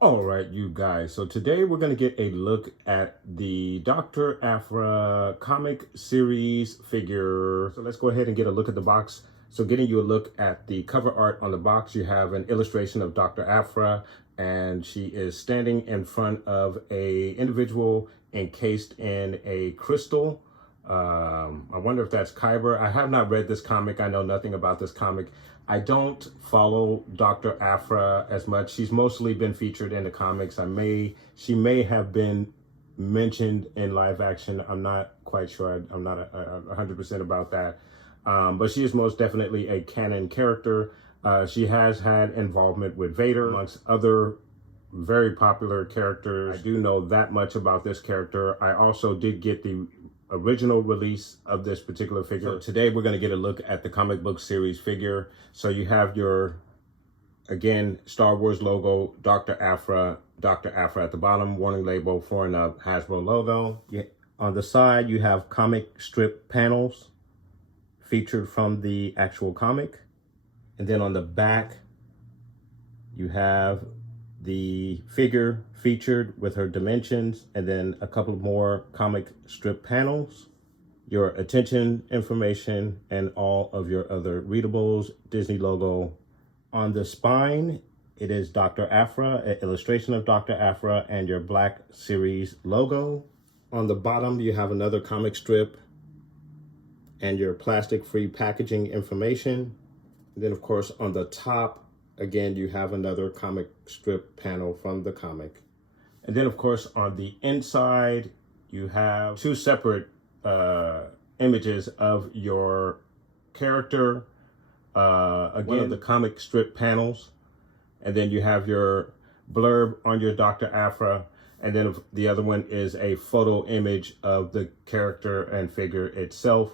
All right, you guys. So today we're going to get a look at the Dr. Aphra comic series figure. So let's go ahead and get a look at the box. So getting you a look at the cover art on the box, you have an illustration of Dr. Aphra, and she is standing in front of a individual encased in a crystal. I wonder if that's Kyber. I have not read this comic. I know nothing about this comic. I don't follow Dr. Aphra as much. She's mostly been featured in the comics. She may have been mentioned in live action. I'm not quite sure. I'm not 100% about that. But she is most definitely a canon character. She has had involvement with Vader, amongst other very popular characters. I do know that much about this character. I also did get the original release of this particular figure. So today we're going to get a look at the comic book series figure. So you have your, again, Star Wars logo, Dr. Aphra at the bottom, warning label, 4 and up, Hasbro logo. On the side, you have comic strip panels featured from the actual comic. And then on the back, you have the figure featured with her dimensions, and then a couple more comic strip panels, your attention information, and all of your other readables, Disney logo. On the spine, it is Dr. Aphra, an illustration of Dr. Aphra, and your Black Series logo. On the bottom, you have another comic strip and your plastic-free packaging information. And then, of course, on the top, again, you have another comic strip panel from the comic. And then, of course, on the inside, you have 2 separate images of your character. Again, the comic strip panels. And then you have your blurb on your Dr. Aphra. And then the other one is a photo image of the character and figure itself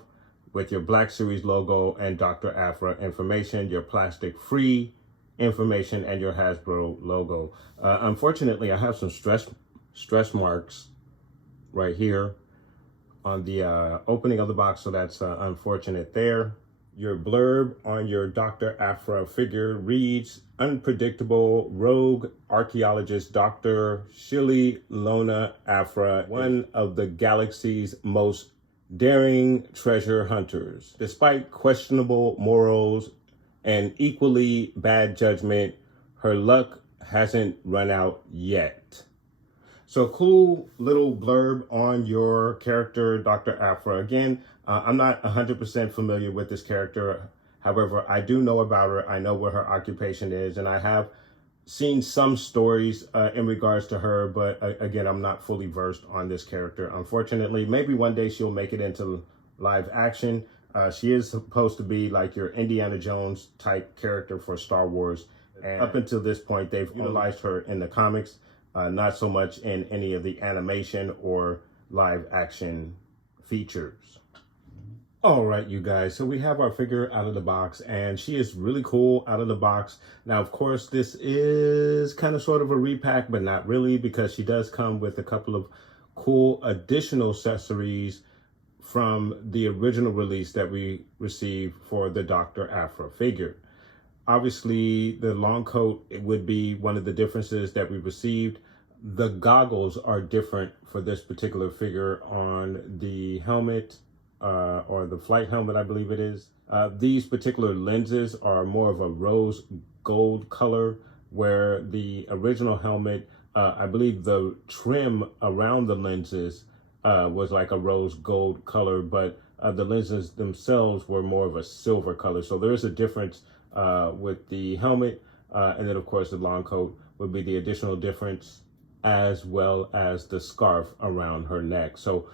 with your Black Series logo and Dr. Aphra information, your plastic-free information, and your Hasbro logo. Unfortunately, I have some stress marks right here on the opening of the box, so that's unfortunate there. Your blurb on your Dr. Aphra figure reads, unpredictable rogue archaeologist Dr. Shili Lona Aphra, one of the galaxy's most daring treasure hunters. Despite questionable morals and equally bad judgment, her luck hasn't run out yet. So cool little blurb on your character, Dr. Aphra. Again, I'm not 100% familiar with this character. However, I do know about her. I know what her occupation is, and I have seen some stories in regards to her, but again, I'm not fully versed on this character. Unfortunately, maybe one day she'll make it into live action. She is supposed to be like your Indiana Jones type character for Star Wars. And up until this point, they've utilized her in the comics, not so much in any of the animation or live action features. All right, you guys, so we have our figure out of the box, and she is really cool out of the box. Now, of course, this is kind of sort of a repack, but not really, because she does come with a couple of cool additional accessories from the original release that we received for the Dr. Aphra figure. Obviously, the long coat would be one of the differences that we received. The goggles are different for this particular figure on the helmet, or the flight helmet, I believe it is. These particular lenses are more of a rose gold color, where the original helmet, I believe the trim around the lenses was like a rose gold color, but the lenses themselves were more of a silver color. So there is a difference with the helmet, and then of course the long coat would be the additional difference. as well as the scarf around her neck. So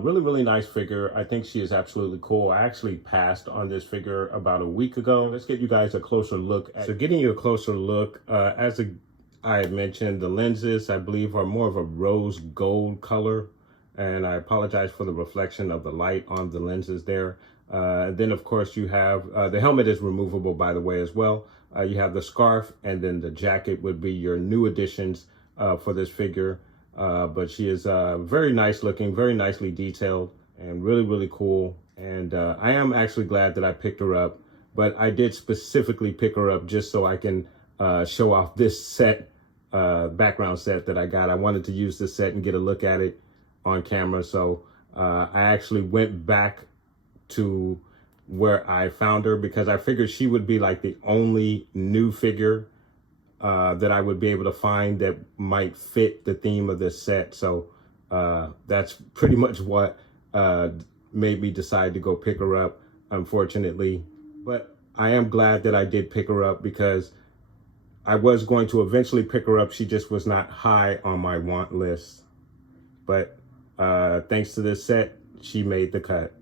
really, really nice figure. I think she is absolutely cool. I actually passed on this figure about a week ago. Let's get you guys a closer look. So getting you a closer look, I had mentioned, the lenses, I believe, are more of a rose gold color. And I apologize for the reflection of the light on the lenses there. Then, of course, you have the helmet is removable, by the way, as well. You have the scarf, and then the jacket would be your new additions for this figure. But she is very nice looking, very nicely detailed, and really, really cool. And I am actually glad that I picked her up. But I did specifically pick her up just so I can show off this set, background set that I got. I wanted to use this set and get a look at it on camera. So I actually went back to where I found her because I figured she would be like the only new figure that I would be able to find that might fit the theme of this set. So that's pretty much what made me decide to go pick her up, unfortunately. But I am glad that I did pick her up because I was going to eventually pick her up. She just was not high on my want list. But thanks to this set, she made the cut.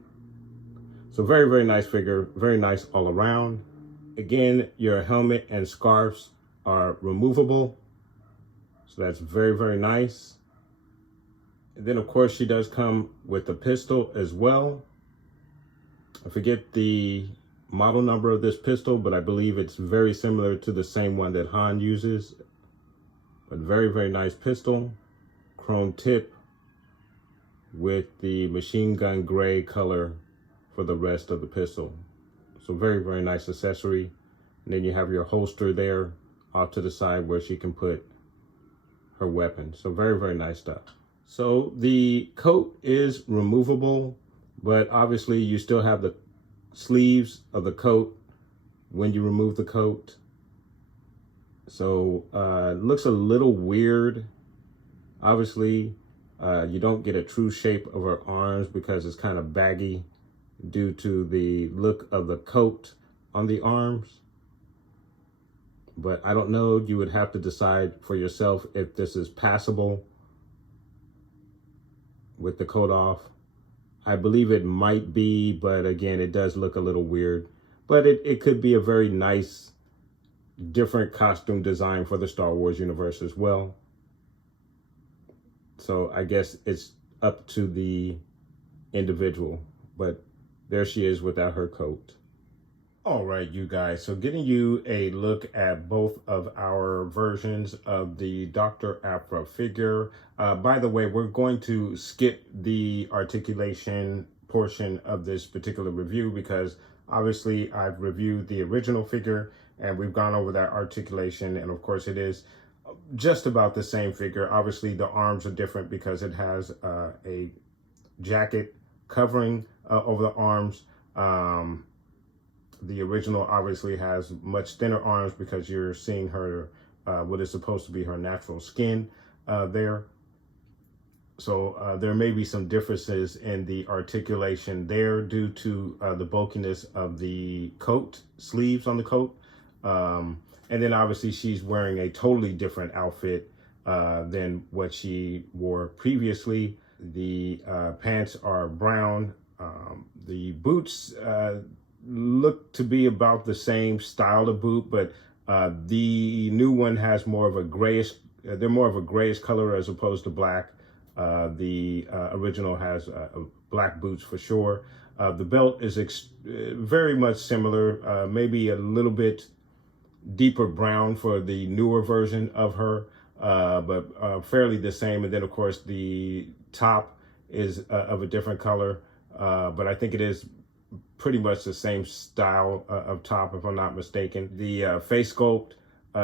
So very, very nice figure, very nice all around. Again, your helmet and scarves are removable. So that's very, very nice. And then, of course, she does come with a pistol as well. I forget the model number of this pistol, but I believe it's very similar to the same one that Han uses. But very, very nice pistol, chrome tip with the machine gun gray color for the rest of the pistol. So very, very nice accessory. And then you have your holster there off to the side where she can put her weapon. So very, very nice stuff. So the coat is removable, but obviously you still have the sleeves of the coat when you remove the coat. So it looks a little weird. Obviously, you don't get a true shape of her arms because it's kind of baggy due to the look of the coat on the arms. But I don't know, you would have to decide for yourself if this is passable with the coat off. I believe it might be, but again, it does look a little weird. But it could be a very nice, different costume design for the Star Wars universe as well. So I guess it's up to the individual, but there she is without her coat. All right, you guys, so getting you a look at both of our versions of the Dr. Aphra figure. By the way, we're going to skip the articulation portion of this particular review because obviously I've reviewed the original figure and we've gone over that articulation, and of course it is just about the same figure. Obviously the arms are different because it has a jacket covering over the arms. The original obviously has much thinner arms because you're seeing her, what is supposed to be her natural skin there. So there may be some differences in the articulation there due to the bulkiness of the coat, sleeves on the coat. And then obviously she's wearing a totally different outfit than what she wore previously. The pants are brown. The boots look to be about the same style of boot, but the new one has more of a grayish, they're more of a grayish color as opposed to black. The original has black boots for sure. The belt is very much similar, maybe a little bit deeper brown for the newer version of her, but fairly the same. And then of course the top is of a different color, but I think it is pretty much the same style of top, if I'm not mistaken. The face sculpt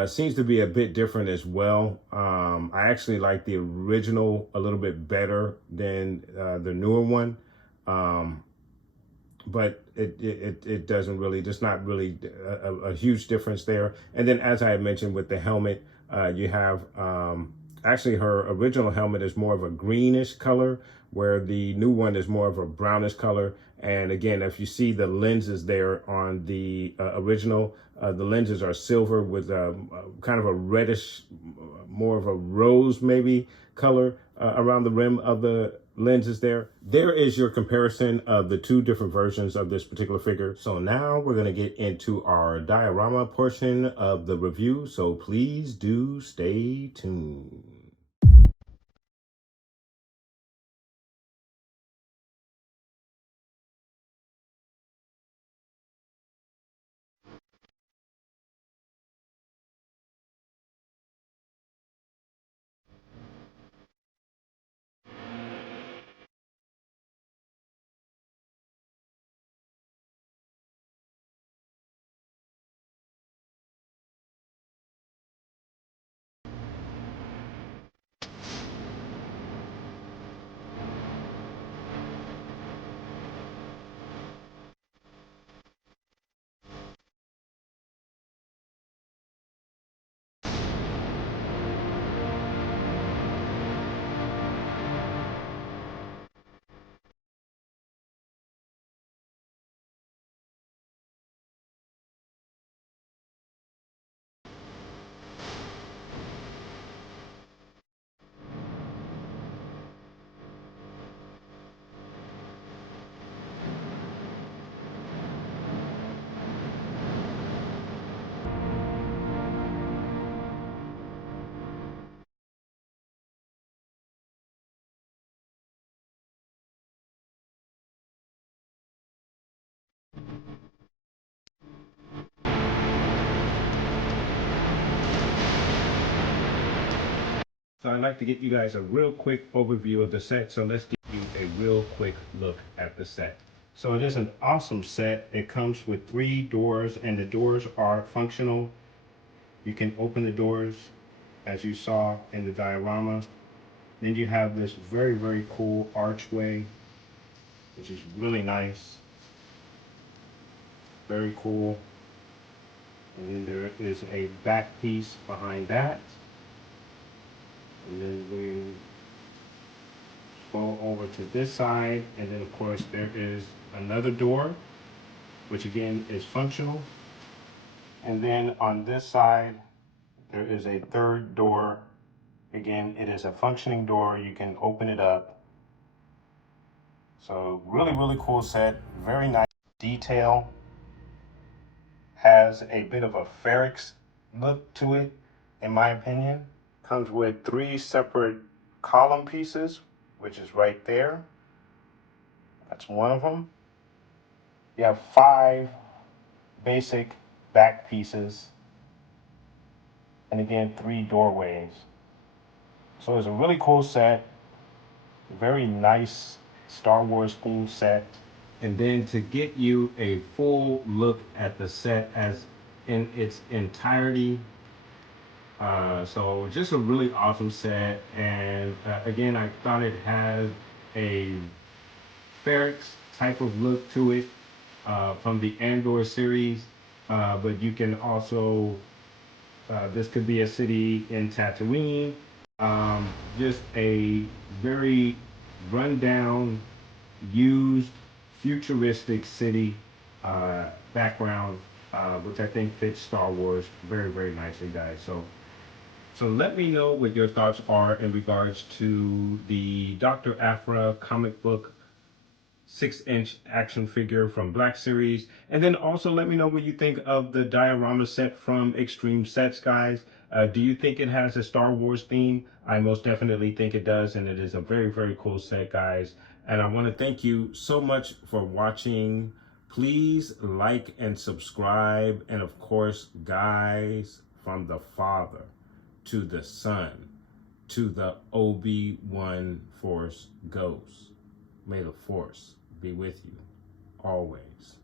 seems to be a bit different as well. I actually like the original a little bit better than the newer one, but it doesn't really, there's not really a huge difference there. And then as I had mentioned with the helmet, you have actually her original helmet is more of a greenish color, where the new one is more of a brownish color. And again, if you see the lenses there on the original, the lenses are silver with kind of a reddish, more of a rose maybe color around the rim of the lenses there. There is your comparison of the two different versions of this particular figure. So now we're going to get into our diorama portion of the review. So please do stay tuned. So I'd like to get you guys a real quick overview of the set. So let's give you a real quick look at the set. So it is an awesome set. It comes with 3 doors and the doors are functional. You can open the doors as you saw in the diorama. Then you have this very, very cool archway, which is really nice. Very cool. And then there is a back piece behind that. And then we go over to this side, and then of course there is another door, which again is functional. And then on this side, there is a third door. Again, it is a functioning door. You can open it up. So really, really cool set. Very nice detail. Has a bit of a Ferrix look to it, in my opinion. Comes with 3 separate column pieces, which is right there. That's one of them. You have 5 basic back pieces, and again 3 doorways. So it's a really cool set, very nice Star Wars themed set. And then to get you a full look at the set as in its entirety, so just a really awesome set. And again, I thought it had a Ferrix type of look to it from the Andor series, but you can also this could be a city in Tatooine. Just a very rundown, used, futuristic city background, which I think fits Star Wars very, very nicely, guys. So let me know what your thoughts are in regards to the Dr. Aphra comic book 6-inch action figure from Black Series. And then also let me know what you think of the diorama set from Extreme Sets, guys. Do you think it has a Star Wars theme? I most definitely think it does, and it is a very, very cool set, guys. And I want to thank you so much for watching. Please like and subscribe. And of course, guys, from the Father to the Son to the Obi-Wan Force Ghost. May the Force be with you always.